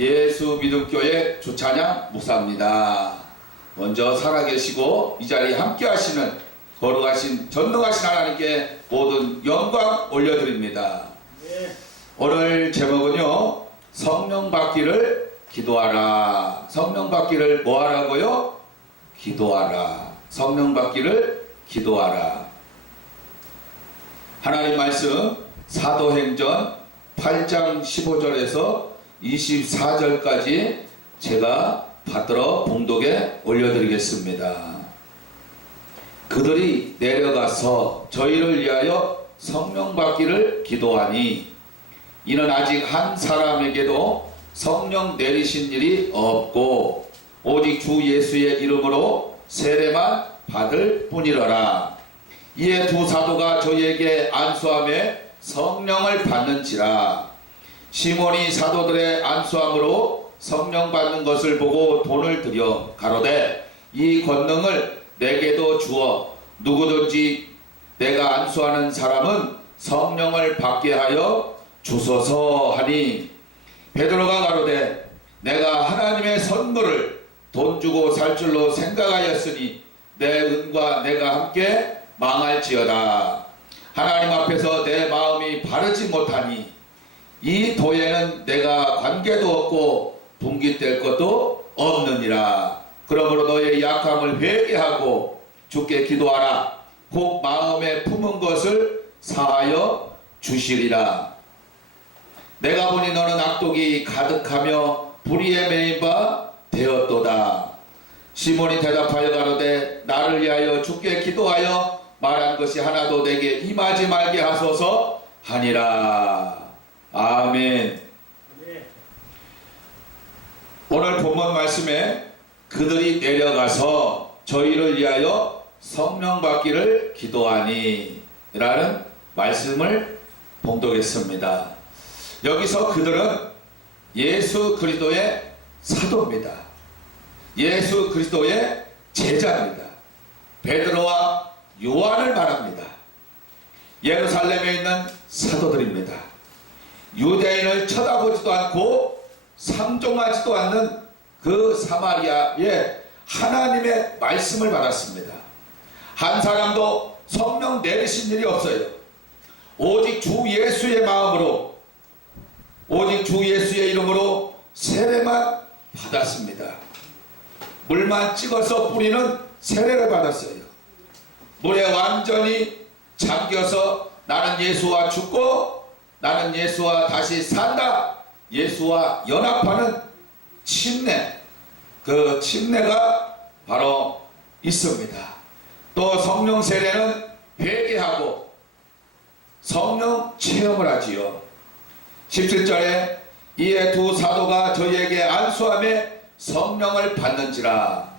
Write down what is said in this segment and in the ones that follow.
예수 믿음교회 주찬양 목사입니다. 먼저 살아계시고 이 자리에 함께 하시는 거룩하신 전능하신 하나님께 모든 영광 올려드립니다. 오늘 제목은요, 성령 받기를 기도하라. 성령 받기를 뭐 하라고요? 기도하라. 성령 받기를 기도하라. 하나님 말씀 사도행전 8장 15절에서 24절까지 제가 받들어 봉독에 올려드리겠습니다. 그들이 내려가서 저희를 위하여 성령 받기를 기도하니 이는 아직 한 사람에게도 성령 내리신 일이 없고 오직 주 예수의 이름으로 세례만 받을 뿐이러라. 이에 두 사도가 저희에게 안수함에 성령을 받는지라. 시몬이 사도들의 안수함으로 성령 받는 것을 보고 돈을 들여 가로되 이 권능을 내게도 주어 누구든지 내가 안수하는 사람은 성령을 받게 하여 주소서 하니, 베드로가 가로되 내가 하나님의 선물을 돈 주고 살 줄로 생각하였으니 내 은과 내가 함께 망할지어다. 하나님 앞에서 내 마음이 바르지 못하니 이 도에는 내가 관계도 없고 분깃될 것도 없느니라. 그러므로 너의 약함을 회개하고 주께 기도하라. 곧 마음에 품은 것을 사하여 주시리라. 내가 보니 너는 악독이 가득하며 불의에 매인 바 되었도다. 시몬이 대답하여 가로되 나를 위하여 주께 기도하여 말한 것이 하나도 내게 임하지 말게 하소서 하니라. 아멘. 오늘 본문 말씀에 그들이 내려가서 저희를 위하여 성령 받기를 기도하니 라는 말씀을 봉독했습니다. 여기서 그들은 예수 그리스도의 사도입니다. 예수 그리스도의 제자입니다. 베드로와 요한을 말합니다. 예루살렘에 있는 사도들입니다. 유대인을 쳐다보지도 않고 상종하지도 않는 그 사마리아에 하나님의 말씀을 받았습니다. 한 사람도 성령 내리신 일이 없어요. 오직 주 예수의 마음으로, 오직 주 예수의 이름으로 세례만 받았습니다. 물만 찍어서 뿌리는 세례를 받았어요. 물에 완전히 잠겨서 나는 예수와 죽고 나는 예수와 다시 산다, 예수와 연합하는 침례, 그 침례가 바로 있습니다. 또 성령 세례는 회개하고 성령 체험을 하지요. 17절에 이에 두 사도가 저희에게 안수함에 성령을 받는지라.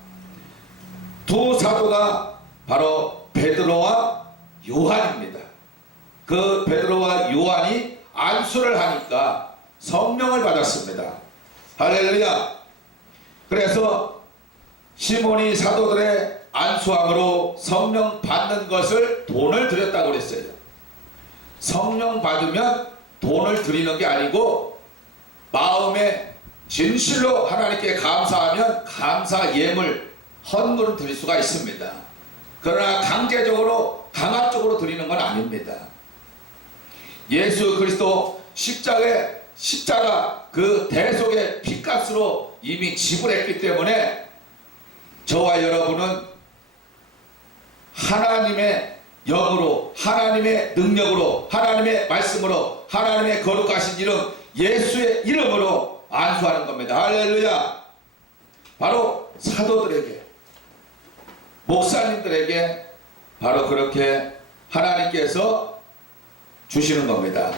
두 사도가 바로 베드로와 요한입니다. 그 베드로와 요한이 안수를 하니까 성령을 받았습니다. 할렐루야. 그래서 시몬이 사도들의 안수함으로 성령 받는 것을 돈을 드렸다고 그랬어요. 성령 받으면 돈을 드리는 게 아니고 마음에 진실로 하나님께 감사하면 감사 예물, 헌물을 드릴 수가 있습니다. 그러나 강제적으로 강압적으로 드리는 건 아닙니다. 예수 그리스도 십자가 그 대속의 피값으로 이미 지불했기 때문에 저와 여러분은 하나님의 영으로, 하나님의 능력으로, 하나님의 말씀으로, 하나님의 거룩하신 이름 예수의 이름으로 안수하는 겁니다. 할렐루야. 바로 사도들에게, 목사님들에게 바로 그렇게 하나님께서 주시는 겁니다.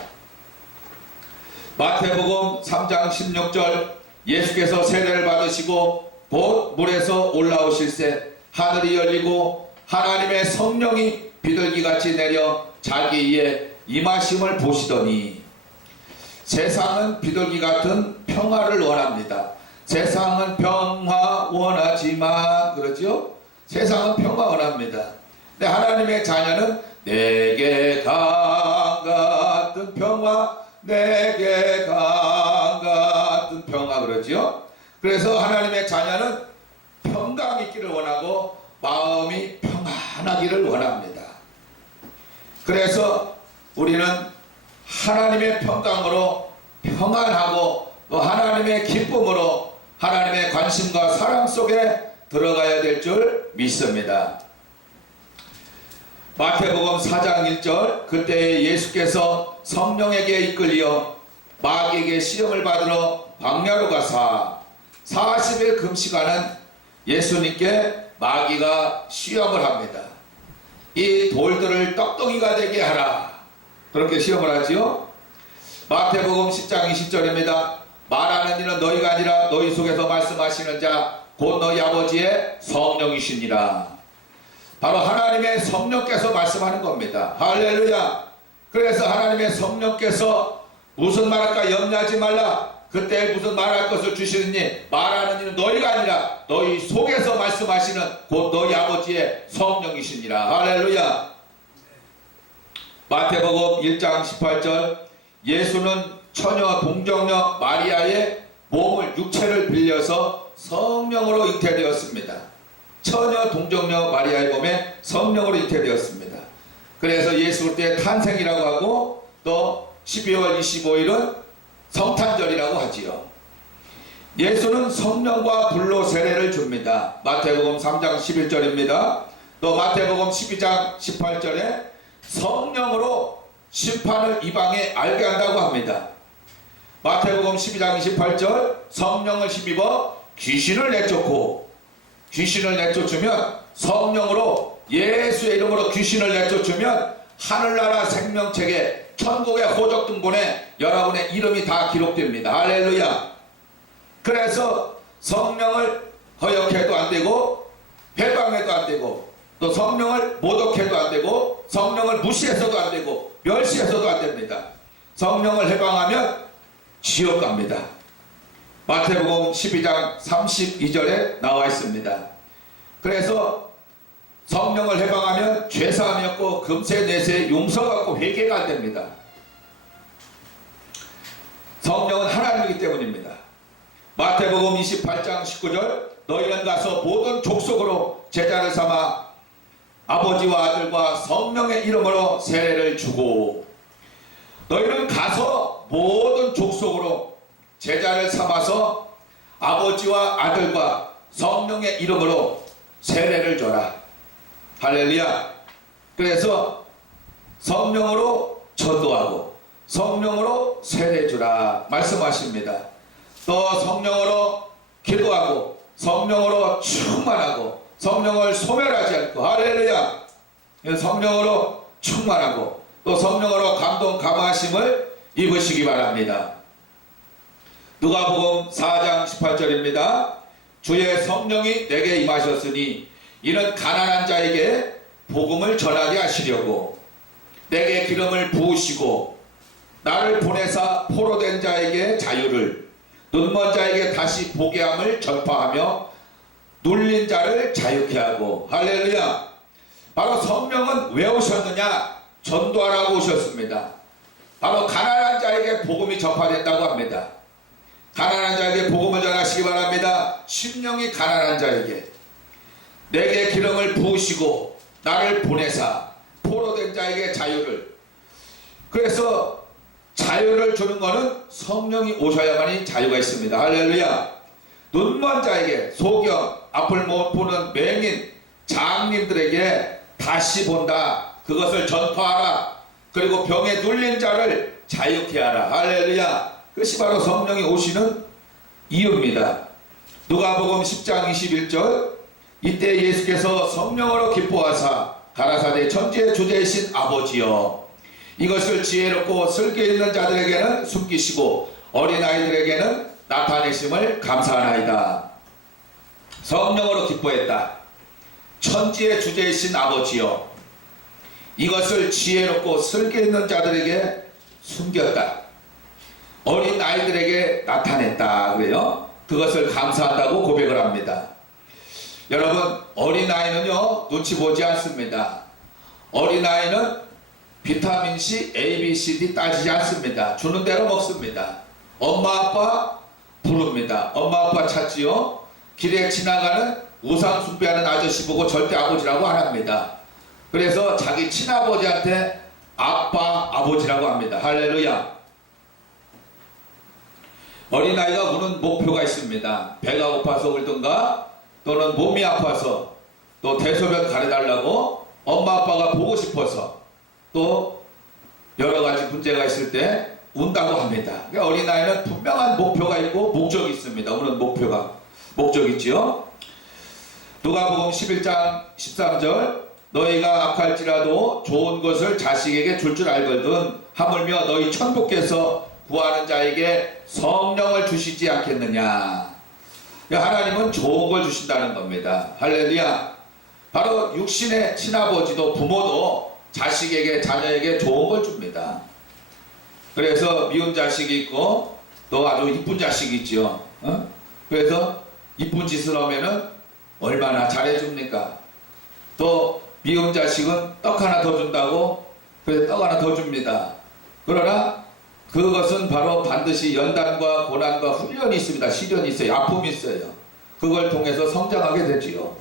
마태복음 3장 16절, 예수께서 세례를 받으시고 곧 물에서 올라오실새 하늘이 열리고 하나님의 성령이 비둘기같이 내려 자기 위에 임하심을 보시더니, 세상은 비둘기 같은 평화를 원합니다. 세상은 평화 원하지만, 그렇죠? 세상은 평화 원합니다. 근데 하나님의 자녀는 내게 강 같은 평화, 내게 강 같은 평화 그러지요. 그래서 하나님의 자녀는 평강이 있기를 원하고 마음이 평안하기를 원합니다. 그래서 우리는 하나님의 평강으로 평안하고 또 하나님의 기쁨으로 하나님의 관심과 사랑 속에 들어가야 될 줄 믿습니다. 마태복음 4장 1절, 그때 예수께서 성령에게 이끌려 마귀에게 시험을 받으러 광야로 가사 40일 금식하는 예수님께 마귀가 시험을 합니다. 이 돌들을 떡덩이가 되게 하라, 그렇게 시험을 하지요. 마태복음 10장 20절입니다. 말하는 이는 너희가 아니라 너희 속에서 말씀하시는 자 곧 너희 아버지의 성령이시니라. 바로 하나님의 성령께서 말씀하는 겁니다. 할렐루야. 그래서 하나님의 성령께서 무슨 말할까 염려하지 말라, 그때 무슨 말할 것을 주시느니 말하는 이는 너희가 아니라 너희 속에서 말씀하시는 곧 너희 아버지의 성령이시니라. 할렐루야. 마태복음 1장 18절, 예수는 처녀 동정녀 마리아의 몸을 육체를 빌려서 성령으로 잉태되었습니다. 처녀 동정녀 마리아의 몸에 성령으로 잉태되었습니다. 그래서 예수 그때 탄생이라고 하고 또 12월 25일은 성탄절이라고 하지요. 예수는 성령과 불로 세례를 줍니다. 마태복음 3장 11절입니다. 또 마태복음 12장 18절에 성령으로 심판을 이방에 알게 한다고 합니다. 마태복음 12장 28절, 성령을 힘입어 귀신을 내쫓고, 귀신을 내쫓으면 성령으로 예수의 이름으로 귀신을 내쫓으면 하늘나라 생명책에 천국의 호적 등본에 여러분의 이름이 다 기록됩니다. 할렐루야. 그래서 성령을 허역해도 안 되고 회방해도 안 되고 또 성령을 모독해도 안 되고 성령을 무시해서도 안 되고 멸시해서도 안 됩니다. 성령을 해방하면 지옥 갑니다. 마태복음 12장 32절에 나와 있습니다. 그래서 성령을 해방하면 죄사함이 없고 금세 내세 용서가 없고 회개가 안 됩니다. 성령은 하나님이기 때문입니다. 마태복음 28장 19절, 너희는 가서 모든 족속으로 제자를 삼아 아버지와 아들과 성령의 이름으로 세례를 주고, 너희는 가서 모든 족속으로 제자를 삼아서 아버지와 아들과 성령의 이름으로 세례를 줘라. 할렐루야. 그래서 성령으로 전도하고 성령으로 세례 주라 말씀하십니다. 또 성령으로 기도하고 성령으로 충만하고 성령을 소멸하지 않고, 할렐루야, 성령으로 충만하고 또 성령으로 감동 감화심을 입으시기 바랍니다. 누가복음 4장 18절입니다. 주의 성령이 내게 임하셨으니 이는 가난한 자에게 복음을 전하게 하시려고 내게 기름을 부으시고 나를 보내사 포로된 자에게 자유를, 눈먼 자에게 다시 보게 함을 전파하며 눌린 자를 자유케 하고. 할렐루야. 바로 성령은 왜 오셨느냐? 전도하라고 오셨습니다. 바로 가난한 자에게 복음이 전파된다고 합니다. 가난한 자에게 복음을 전하시기 바랍니다. 심령이 가난한 자에게 내게 기름을 부으시고 나를 보내사 포로된 자에게 자유를. 그래서 자유를 주는 것은 성령이 오셔야만이 자유가 있습니다. 할렐루야. 눈먼 자에게, 소경, 앞을 못 보는 맹인, 장님들에게 다시 본다, 그것을 전파하라. 그리고 병에 눌린 자를 자유케 하라. 할렐루야. 그것이 바로 성령이 오시는 이유입니다. 누가복음 10장 21절, 이때 예수께서 성령으로 기뻐하사 가라사대 천지의 주제이신 아버지여, 이것을 지혜롭고 슬기 있는 자들에게는 숨기시고 어린아이들에게는 나타내심을 감사하나이다. 성령으로 기뻐했다. 천지의 주제이신 아버지여, 이것을 지혜롭고 슬기 있는 자들에게 숨겼다. 어린 아이들에게 나타냈다. 그래요. 그것을 감사한다고 고백을 합니다. 여러분, 어린아이는요 눈치 보지 않습니다. 어린아이는 비타민C, A, B, C, D 따지지 않습니다. 주는 대로 먹습니다. 엄마 아빠 부르 부릅니다. 엄마 아빠 찾지요. 길에 지나가는 우상 숭배하는 아저씨 보고 절대 아버지라고 안 합니다. 그래서 자기 친아버지한테 아빠, 아버지라고 합니다. 할렐루야. 어린아이가 우는 목표가 있습니다. 배가 고파서 울든가 또는 몸이 아파서 또 대소변 가려달라고 엄마 아빠가 보고 싶어서 또 여러 가지 문제가 있을 때 운다고 합니다. 그러니까 어린아이는 분명한 목표가 있고 목적이 있습니다. 우는 목적이 있지요. 누가복음 11장 13절 너희가 악할지라도 좋은 것을 자식에게 줄 줄 알거든 하물며 너희 천부께서 구하는 자에게 성령을 주시지 않겠느냐. 하나님은 좋은 걸 주신다는 겁니다. 할렐루야. 바로 육신의 친아버지도 부모도 자식에게 자녀에게 좋은 걸 줍니다. 그래서 미운 자식이 있고 또 아주 이쁜 자식이 있죠. 그래서 이쁜 짓을 하면은 얼마나 잘해줍니까? 또 미운 자식은 떡 하나 더 준다고 그래서 떡 하나 더 줍니다. 그러나 그것은 바로 반드시 연단과 고난과 훈련이 있습니다. 시련이 있어요. 아픔이 있어요. 그걸 통해서 성장하게 되지요.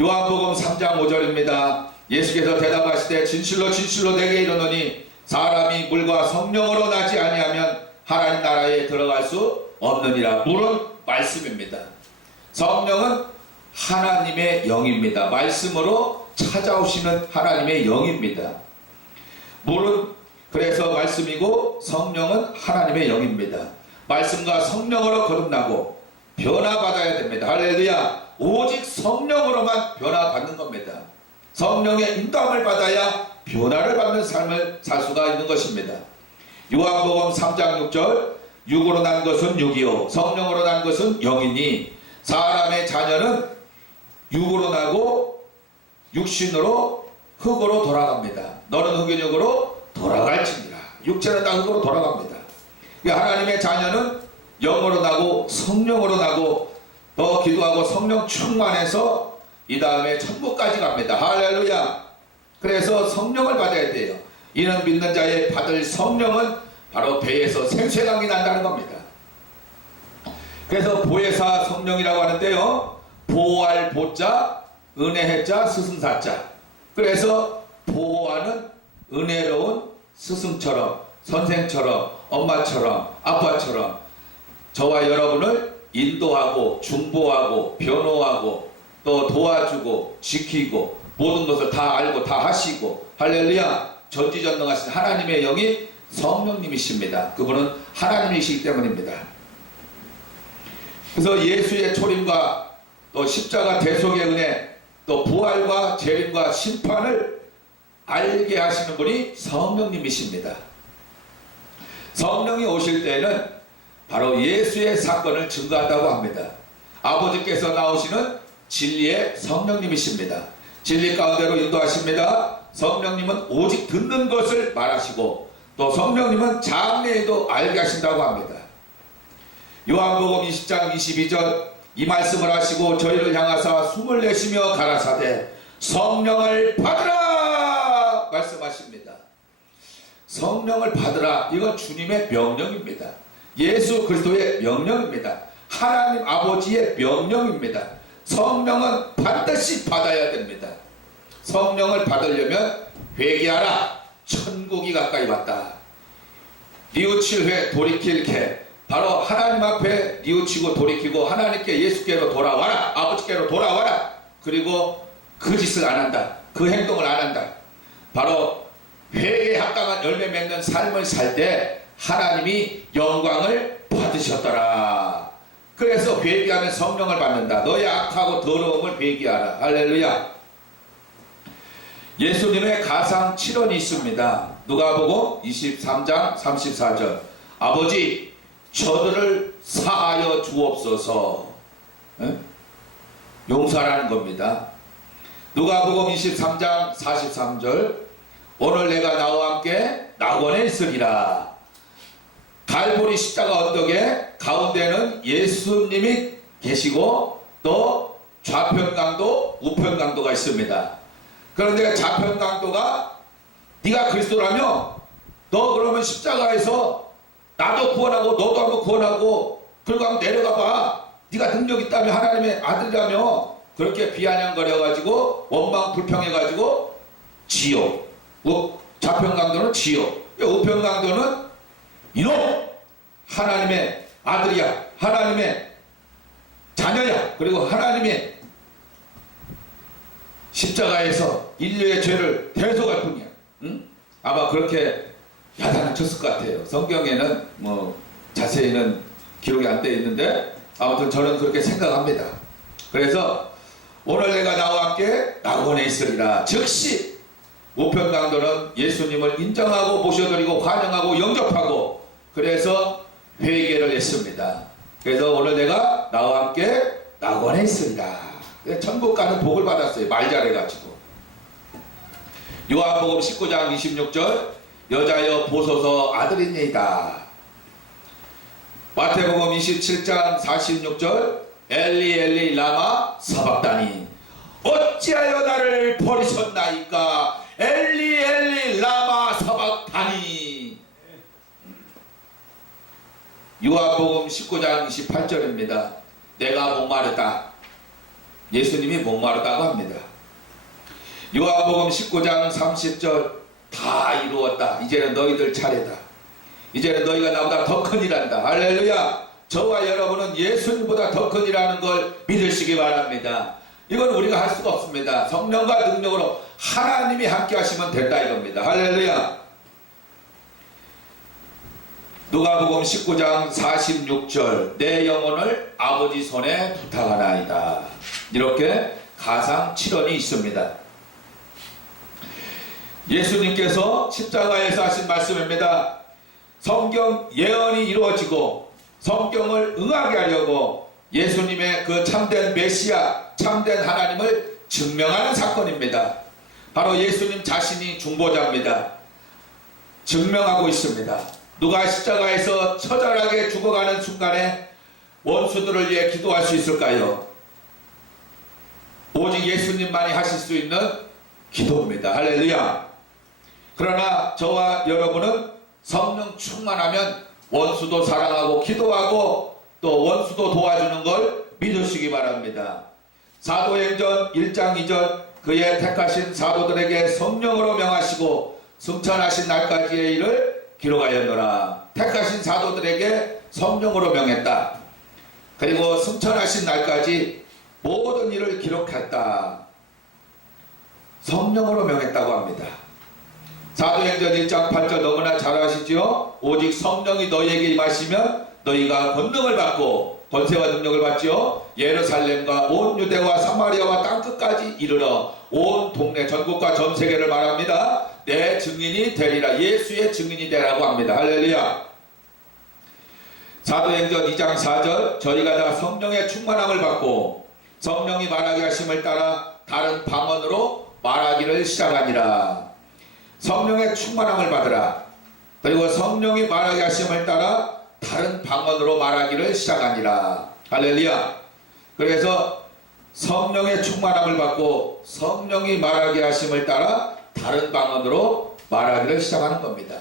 요한복음 3장 5절입니다. 예수께서 대답하시되 진실로 진실로 내게 이르노니 사람이 물과 성령으로 나지 아니하면 하나님 나라에 들어갈 수 없느니라. 물은 말씀입니다. 성령은 하나님의 영입니다. 말씀으로 찾아오시는 하나님의 영입니다. 물은 그래서 말씀이고 성령은 하나님의 영입니다. 말씀과 성령으로 거듭나고 변화받아야 됩니다. 할렐루야. 오직 성령으로만 변화받는 겁니다. 성령의 인도함을 받아야 변화를 받는 삶을 살 수가 있는 것입니다. 요한복음 3장 6절 육으로 난 것은 육이요 성령으로 난 것은 영이니 사람의 자녀는 육으로 나고 육신으로 흙으로 돌아갑니다. 너는 흙의 육으로 돌아갈지니라. 육체는 다 흙으로 돌아갑니다. 하나님의 자녀는 영으로 나고 성령으로 나고 더 기도하고 성령 충만해서 이 다음에 천국까지 갑니다. 할렐루야. 그래서 성령을 받아야 돼요. 이는 믿는 자의 받을 성령은 바로 배에서 생수강이 난다는 겁니다. 그래서 보혜사 성령이라고 하는데요. 보호할 보자, 은혜해자, 스승사자. 그래서 보호하는 은혜로운 스승처럼, 선생처럼, 엄마처럼, 아빠처럼 저와 여러분을 인도하고 중보하고 변호하고 또 도와주고 지키고 모든 것을 다 알고 다 하시고 할렐루야. 전지전능하신 하나님의 영이 성령님이십니다. 그분은 하나님이시기 때문입니다. 그래서 예수의 초림과 또 십자가 대속의 은혜 또 부활과 재림과 심판을 알게 하시는 분이 성령님이십니다. 성령이 오실 때는 바로 예수의 사건을 증거한다고 합니다. 아버지께서 나오시는 진리의 성령님이십니다. 진리 가운데로 인도하십니다. 성령님은 오직 듣는 것을 말하시고 또 성령님은 장래에도 알게 하신다고 합니다. 요한복음 20장 22절 이 말씀을 하시고 저희를 향하사 숨을 내쉬며 가라사대 성령을 받으라 말씀하십니다. 성령을 받으라. 이건 주님의 명령입니다. 예수 그리스도의 명령입니다. 하나님 아버지의 명령입니다. 성령은 반드시 받아야 됩니다. 성령을 받으려면 회개하라. 천국이 가까이 왔다. 뉘우칠 회 돌이킬 개. 바로 하나님 앞에 뉘우치고 돌이키고 하나님께 예수께로 돌아와라. 아버지께로 돌아와라. 그리고 그 짓을 안 한다. 그 행동을 안 한다. 바로 회개에 합당한 열매 맺는 삶을 살 때 하나님이 영광을 받으셨더라. 그래서 회개하면 성령을 받는다. 너의 악하고 더러움을 회개하라. 할렐루야. 예수님의 가상 7원이 있습니다. 누가복음 23장 34절 아버지 저들을 사하여 주옵소서. 용서라는 겁니다. 누가복음 23장 43절 오늘 내가 나와 함께 낙원에 있으리라. 갈보리 십자가 언덕에 가운데는 예수님이 계시고 또 좌편강도 우편강도가 있습니다. 그런데 좌편강도가 네가 그리스도라며 너 그러면 십자가에서 나도 구원하고 너도 한번 구원하고 그리고 한번 내려가 봐. 네가 능력 있다며 하나님의 아들이라며. 그렇게 비아냥거려가지고 원망 불평해가지고 지옥. 자평강도는 지옥. 우평강도는 이놈! 하나님의 아들이야. 하나님의 자녀야. 그리고 하나님의 십자가에서 인류의 죄를 대속할 뿐이야. 응? 아마 그렇게 야단을 쳤을 것 같아요. 성경에는 뭐 자세히는 기록이 안 되어 있는데 아무튼 저는 그렇게 생각합니다. 그래서 오늘 내가 나와 함께 낙원에 있으리라. 즉시 우편강도는 예수님을 인정하고 모셔드리고 환영하고 영접하고 그래서 회개를 했습니다. 그래서 오늘 내가 나와 함께 낙원에 있으리라. 천국 가는 복을 받았어요. 말 잘해가지고. 요한복음 19장 26절 여자여 보소서 아들이니이다. 마태복음 27장 46절 엘리 엘리 라마 사박다니 어찌하여 나를 버리셨나이까 엘리 엘리 라마 사박다니. 요한복음 19장 28절입니다. 내가 목마르다. 예수님이 목마르다고 합니다. 요한복음 19장 30절 다 이루었다. 이제는 너희들 차례다. 이제는 너희가 나보다 더 큰 일한다. 할렐루야. 저와 여러분은 예수님보다 더 큰 일하는 걸 믿으시기 바랍니다. 이건 우리가 할 수가 없습니다. 성령과 능력으로 하나님이 함께 하시면 된다 이겁니다. 할렐루야. 누가복음 19장 46절 내 영혼을 아버지 손에 부탁하나이다. 이렇게 가상 7원이 있습니다. 예수님께서 십자가에서 하신 말씀입니다. 성경 예언이 이루어지고 성경을 응하게 하려고 예수님의 그 참된 메시아, 참된 하나님을 증명하는 사건입니다. 바로 예수님 자신이 중보자입니다. 증명하고 있습니다. 누가 십자가에서 처절하게 죽어가는 순간에 원수들을 위해 기도할 수 있을까요? 오직 예수님만이 하실 수 있는 기도입니다. 할렐루야. 그러나 저와 여러분은 성령 충만하면 원수도 사랑하고 기도하고 또 원수도 도와주는 걸 믿으시기 바랍니다. 사도행전 1장 2절 그의 택하신 사도들에게 성령으로 명하시고 승천하신 날까지의 일을 기록하였노라. 택하신 사도들에게 성령으로 명했다. 그리고 승천하신 날까지 모든 일을 기록했다. 성령으로 명했다고 합니다. 사도행전 1장 8절 너무나 잘 아시죠? 오직 성령이 너희에게 임하시면 너희가 권능을 받고 권세와 능력을 받죠. 예루살렘과 온 유대와 사마리아와 땅끝까지 이르러 온 동네 전국과 전 세계를 말합니다. 내 증인이 되리라. 예수의 증인이 되라고 합니다. 할렐루야. 사도행전 2장 4절 저희가 다 성령의 충만함을 받고 성령이 말하게 하심을 따라 다른 방언으로 말하기를 시작하니라. 성령의 충만함을 받으라. 그리고 성령이 말하게 하심을 따라 다른 방언으로 말하기를 시작하니라. 할렐루야. 그래서 성령의 충만함을 받고 성령이 말하게 하심을 따라 다른 방언으로 말하기를 시작하는 겁니다.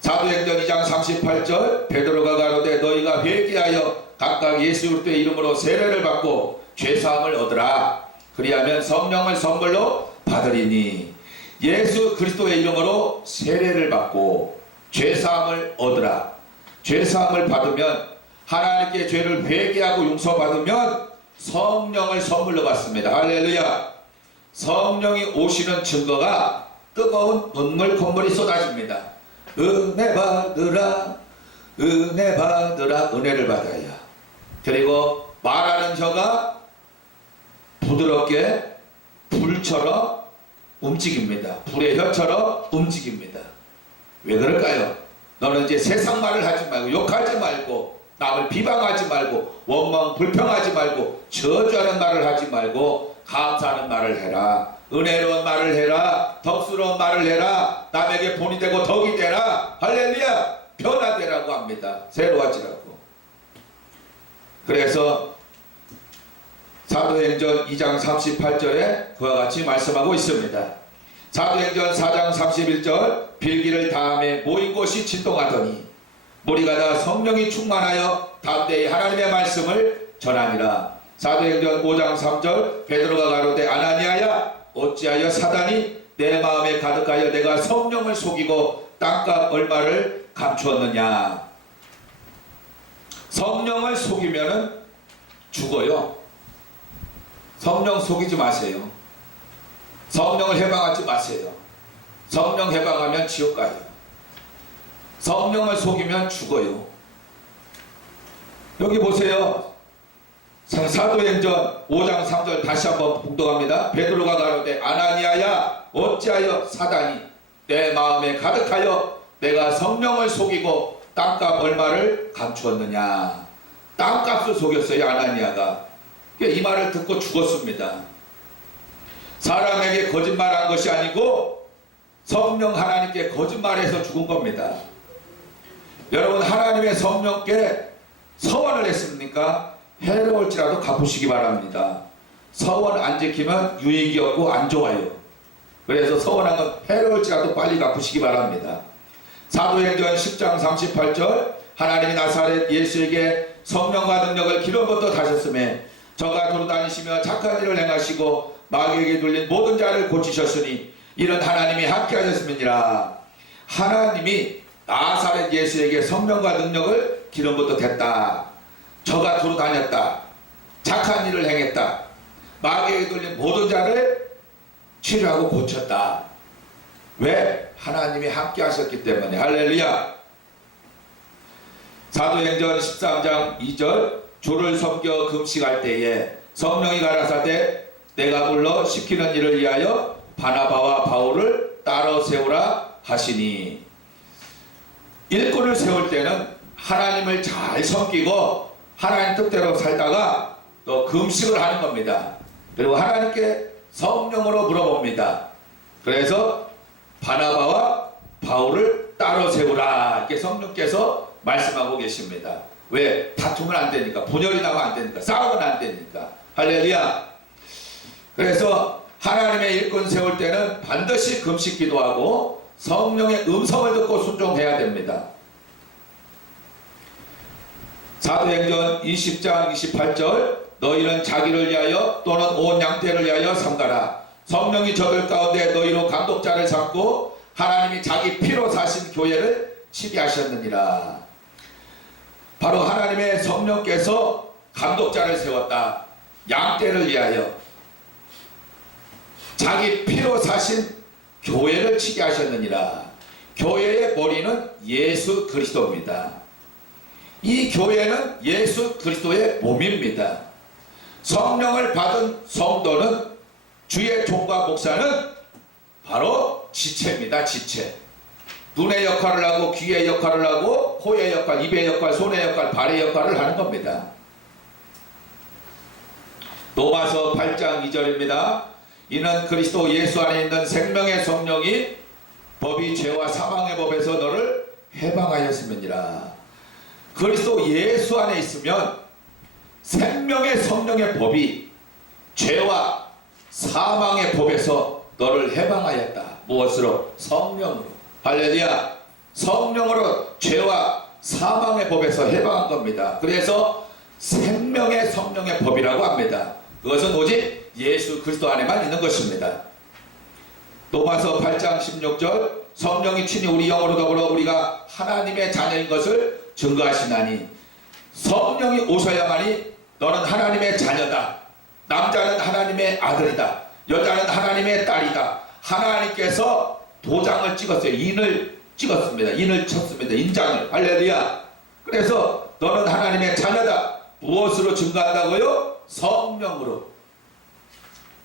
사도행전 2장 38절 베드로가 가로되 너희가 회개하여 각각 예수 그리스도의 이름으로 세례를 받고 죄사함을 얻으라. 그리하면 성령을 선물로 받으리니. 예수 그리스도의 이름으로 세례를 받고 죄사함을 얻으라. 죄사함을 받으면 하나님께 죄를 회개하고 용서받으면 성령을 선물로 받습니다. 할렐루야. 성령이 오시는 증거가 뜨거운 눈물 콧물이 쏟아집니다. 은혜 받으라. 은혜 받으라. 은혜를 받아야. 그리고 말하는 혀가 부드럽게 불처럼 움직입니다. 불의 혀처럼 움직입니다. 왜 그럴까요? 너는 이제 세상 말을 하지 말고 욕하지 말고 남을 비방하지 말고 원망 불평하지 말고 저주하는 말을 하지 말고 감사하는 말을 해라. 은혜로운 말을 해라. 덕스러운 말을 해라. 남에게 본이 되고 덕이 되라. 할렐루야. 변화되라고 합니다. 새로워지라고. 그래서 사도행전 2장 38절에 그와 같이 말씀하고 있습니다. 사도행전 4장 31절 빌기를 다음에 모인 곳이 진동하더니 무리가 다 성령이 충만하여 담대히 하나님의 말씀을 전하니라. 사도행전 5장 3절 베드로가 가로되 아나니아야 어찌하여 사단이 내 마음에 가득하여 내가 성령을 속이고 땅값 얼마를 감추었느냐. 성령을 속이면은 죽어요. 성령 속이지 마세요. 성령을 해방하지 마세요. 성령 해방하면 지옥 가요. 성령을 속이면 죽어요. 여기 보세요. 사도행전 5장 3절 다시 한번 봉독합니다. 베드로가 가로되 아나니아야 어찌하여 사단이 내 마음에 가득하여 내가 성령을 속이고 땅값 얼마를 감추었느냐. 땅값을 속였어요. 아나니아가. 이 말을 듣고 죽었습니다. 사람에게 거짓말한 것이 아니고 성령 하나님께 거짓말해서 죽은 겁니다. 여러분, 하나님의 성령께 서원을 했습니까? 해로울지라도 갚으시기 바랍니다. 서원 안 지키면 유익이 없고 안 좋아요. 그래서 서원한 건 해로울지라도 빨리 갚으시기 바랍니다. 사도행전 10장 38절 하나님이 나사렛 예수에게 성령과 능력을 기름부터 다셨음에 저가 돌아다니시며 착한 일을 행하시고 마귀에게 눌린 모든 자를 고치셨으니 이는 하나님이 함께 하셨음이니라. 하나님이 나사렛 예수에게 성령과 능력을 기름부터 댔다. 저가 두루 다녔다. 착한 일을 행했다. 마귀에게 눌린 모든 자를 치료하고 고쳤다. 왜? 하나님이 함께 하셨기 때문에. 할렐루야. 사도행전 13장 2절 주를 섬겨 금식할 때에 성령이 가라사대 내가 불러 시키는 일을 위하여 바나바와 바울을 따로 세우라 하시니. 일꾼을 세울 때는 하나님을 잘 섬기고 하나님 뜻대로 살다가 또 금식을 하는 겁니다. 그리고 하나님께 성령으로 물어봅니다. 그래서 바나바와 바울을 따로 세우라 이렇게 성령께서 말씀하고 계십니다. 왜? 다투면 안 되니까. 분열이 나면 안 되니까. 싸우면 안 되니까. 할렐루야. 그래서 하나님의 일꾼 세울 때는 반드시 금식 기도하고 성령의 음성을 듣고 순종해야 됩니다. 사도행전 20장 28절 너희는 자기를 위하여 또는 온 양떼를 위하여 삼가라. 성령이 저들 가운데 너희로 감독자를 삼고 하나님이 자기 피로 사신 교회를 치게 하셨느니라. 바로 하나님의 성령께서 감독자를 세웠다. 양떼를 위하여 자기 피로 사신 교회를 치게 하셨느니라. 교회의 머리는 예수 그리스도입니다. 이 교회는 예수 그리스도의 몸입니다. 성령을 받은 성도는 주의 종과 목사는 바로 지체입니다. 지체. 눈의 역할을 하고 귀의 역할을 하고 코의 역할, 입의 역할, 손의 역할, 발의 역할을 하는 겁니다. 로마서 8장 2절입니다. 이는 그리스도 예수 안에 있는 생명의 성령이 법이 죄와 사망의 법에서 너를 해방하였음이니라. 그리스도 예수 안에 있으면 생명의 성령의 법이 죄와 사망의 법에서 너를 해방하였다. 무엇으로? 성령으로. 할렐루야. 성령으로 죄와 사망의 법에서 해방한 겁니다. 그래서 생명의 성령의 법이라고 합니다. 그것은 오직 예수 그리스도 안에만 있는 것입니다. 로마서 8장 16절 성령이 친히 우리 영으로 더불어 우리가 하나님의 자녀인 것을 증거하시나니 성령이 오셔야만이 너는 하나님의 자녀다. 남자는 하나님의 아들이다. 여자는 하나님의 딸이다. 하나님께서 도장을 찍었어요. 인을 찍었습니다. 인을 쳤습니다. 인장을. 할렐루야. 그래서 너는 하나님의 자녀다. 무엇으로 증거한다고요? 성령으로.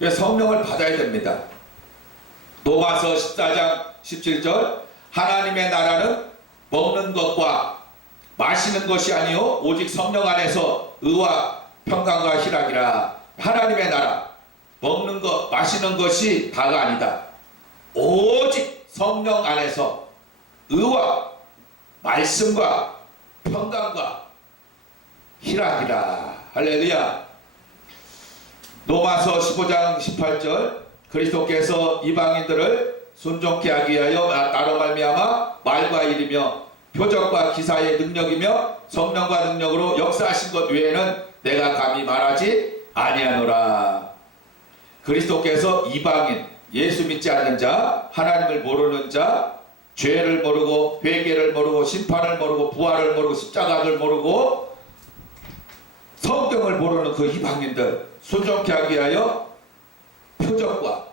성령을 받아야 됩니다. 로마서 14장 17절 하나님의 나라는 먹는 것과 마시는 것이 아니요 오직 성령 안에서 의와 평강과 희락이라. 하나님의 나라 먹는 것 마시는 것이 다가 아니다. 오직 성령 안에서 의와 말씀과 평강과 희락이라. 할렐루야. 로마서 15장 18절 그리스도께서 이방인들을 순종케 하기 위하여 나로 말미암아 말과 일이며 표적과 기사의 능력이며 성령과 능력으로 역사하신 것 외에는 내가 감히 말하지 아니하노라. 그리스도께서 이방인, 예수 믿지 않는 자, 하나님을 모르는 자, 죄를 모르고 회개를 모르고 심판을 모르고 부활을 모르고 십자가를 모르고 성경을 모르는 그 이방인들 순종케 하기 위하여 표적과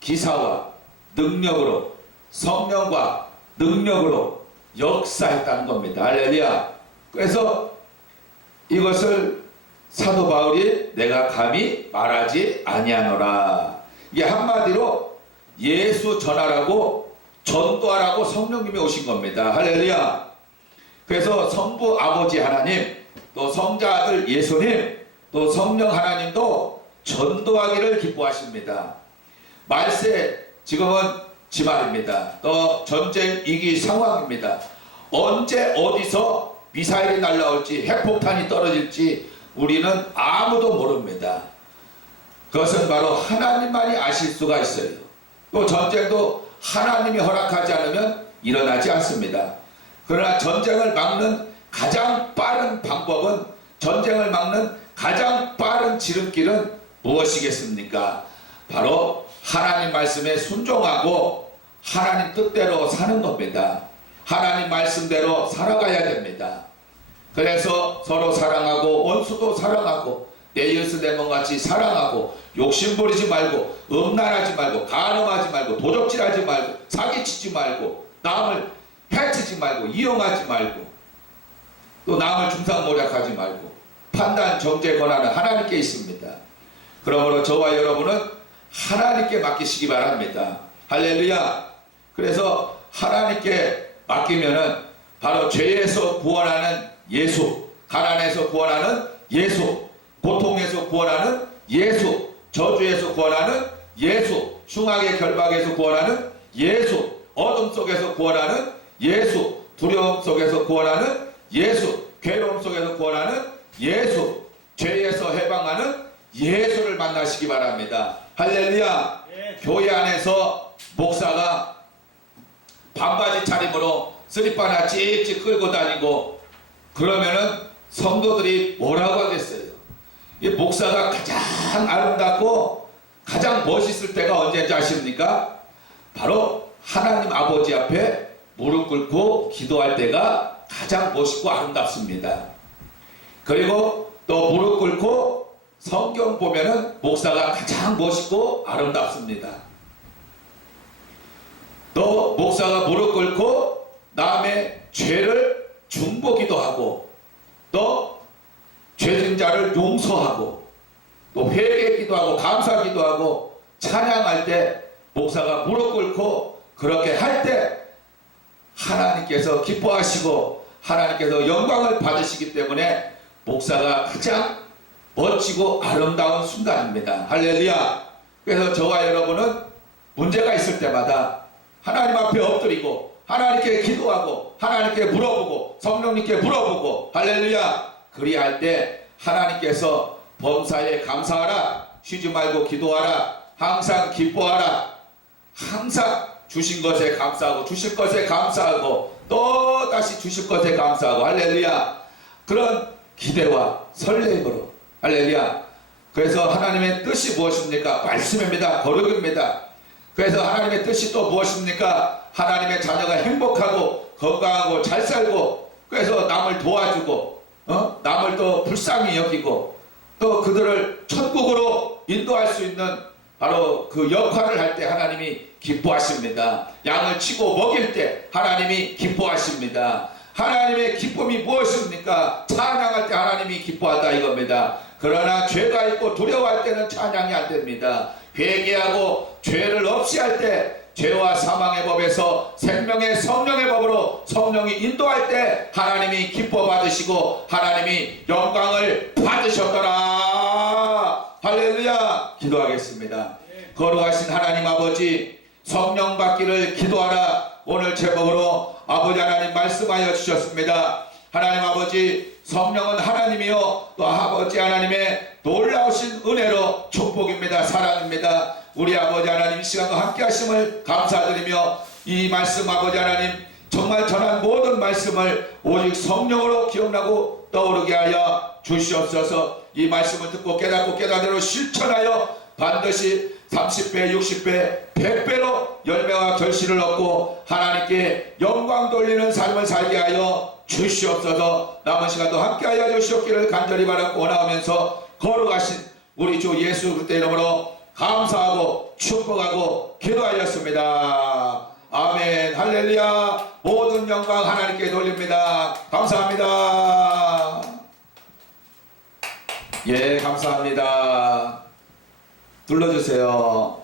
기사와 능력으로 성령과 능력으로 역사했다는 겁니다. 할렐루야. 그래서 이것을 사도 바울이 내가 감히 말하지 아니하노라. 이게 한마디로 예수 전하라고 전도하라고 성령님이 오신 겁니다. 할렐루야. 그래서 성부 아버지 하나님, 또 성자 아들 예수님, 또 성령 하나님도 전도하기를 기뻐하십니다. 말세 지금은 지말입니다. 또 전쟁 위기 상황입니다. 언제 어디서 미사일이 날라올지 핵폭탄이 떨어질지 우리는 아무도 모릅니다. 그것은 바로 하나님만이 아실 수가 있어요. 또 전쟁도 하나님이 허락하지 않으면 일어나지 않습니다. 그러나 전쟁을 막는 가장 빠른 방법은, 전쟁을 막는 가장 빠른 지름길은 무엇이겠습니까? 바로 하나님 말씀에 순종하고 하나님 뜻대로 사는 겁니다. 하나님 말씀대로 살아가야 됩니다. 그래서 서로 사랑하고 원수도 사랑하고 내 이웃을 내 몸같이 사랑하고 욕심부리지 말고 음란하지 말고 간음하지 말고 도적질하지 말고 사기치지 말고 남을 해치지 말고 이용하지 말고 또 남을 중상모략하지 말고 판단 정죄 권한은 하나님께 있습니다. 그러므로 저와 여러분은 하나님께 맡기시기 바랍니다. 할렐루야. 그래서 하나님께 맡기면은 바로 죄에서 구원하는 예수, 가난에서 구원하는 예수, 고통에서 구원하는 예수, 저주에서 구원하는 예수, 흉악의 결박에서 구원하는 예수, 어둠 속에서 구원하는 예수, 두려움 속에서 구원하는 예수, 괴로움 속에서 구원하는 예수, 죄에서 해방하는 예수를 만나시기 바랍니다. 할렐루야. 교회 안에서 목사가 반바지 차림으로 스리퍼나 찍찍 끌고 다니고 그러면은 성도들이 뭐라고 하겠어요? 이 목사가 가장 아름답고 가장 멋있을 때가 언제인지 아십니까? 바로 하나님 아버지 앞에 무릎 꿇고 기도할 때가 가장 멋있고 아름답습니다. 그리고 또 무릎 꿇고 성경 보면은 목사가 가장 멋있고 아름답습니다. 또 목사가 무릎 꿇고 남의 죄를 중보기도 하고 또 죄진자를 용서하고 또 회개기도 하고 감사기도 하고 찬양할 때 목사가 무릎 꿇고 그렇게 할 때 하나님께서 기뻐하시고 하나님께서 영광을 받으시기 때문에 목사가 가장 멋지고 아름다운 순간입니다. 할렐루야. 그래서 저와 여러분은 문제가 있을 때마다 하나님 앞에 엎드리고 하나님께 기도하고 하나님께 물어보고 성령님께 물어보고 할렐루야. 그리할 때 하나님께서 범사에 감사하라, 쉬지 말고 기도하라, 항상 기뻐하라, 항상 주신 것에 감사하고 주실 것에 감사하고 또 다시 주실 것에 감사하고 할렐루야. 그런 기대와 설렘으로 할렐루야. 그래서 하나님의 뜻이 무엇입니까? 말씀입니다. 거룩입니다. 그래서 하나님의 뜻이 또 무엇입니까? 하나님의 자녀가 행복하고 건강하고 잘 살고 그래서 남을 도와주고 남을 또 불쌍히 여기고 또 그들을 천국으로 인도할 수 있는 바로 그 역할을 할 때 하나님이 기뻐하십니다. 양을 치고 먹일 때 하나님이 기뻐하십니다. 하나님의 기쁨이 무엇입니까? 찬양할 때 하나님이 기뻐한다 이겁니다. 그러나 죄가 있고 두려워할 때는 찬양이 안 됩니다. 회개하고 죄를 없이 할 때 죄와 사망의 법에서 생명의 성령의 법으로 성령이 인도할 때 하나님이 기뻐 받으시고 하나님이 영광을 받으셨더라. 할렐루야. 기도하겠습니다. 거룩하신 하나님 아버지, 성령 받기를 기도하라. 오늘 제목으로 아버지 하나님 말씀하여 주셨습니다. 하나님 아버지, 성령은 하나님이요 또 아버지 하나님의 놀라우신 은혜로 축복입니다. 사랑입니다. 우리 아버지 하나님 이 시간과 함께 하심을 감사드리며 이 말씀 아버지 하나님 정말 정말 전한 모든 말씀을 오직 성령으로 기억나고 떠오르게 하여 주시옵소서. 이 말씀을 듣고 깨닫고 깨닫대로 실천하여 반드시 30배, 60배, 100배로 열매와 결실을 얻고 하나님께 영광 돌리는 삶을 살게 하여 주시옵소서. 남은 시간도 함께하여 주시옵기를 간절히 바라고 원하면서 거룩하신 우리 주 예수 그리스도의 이름으로 감사하고 축복하고 기도하였습니다. 아멘. 할렐루야. 모든 영광 하나님께 돌립니다. 감사합니다. 예, 감사합니다. 눌러주세요.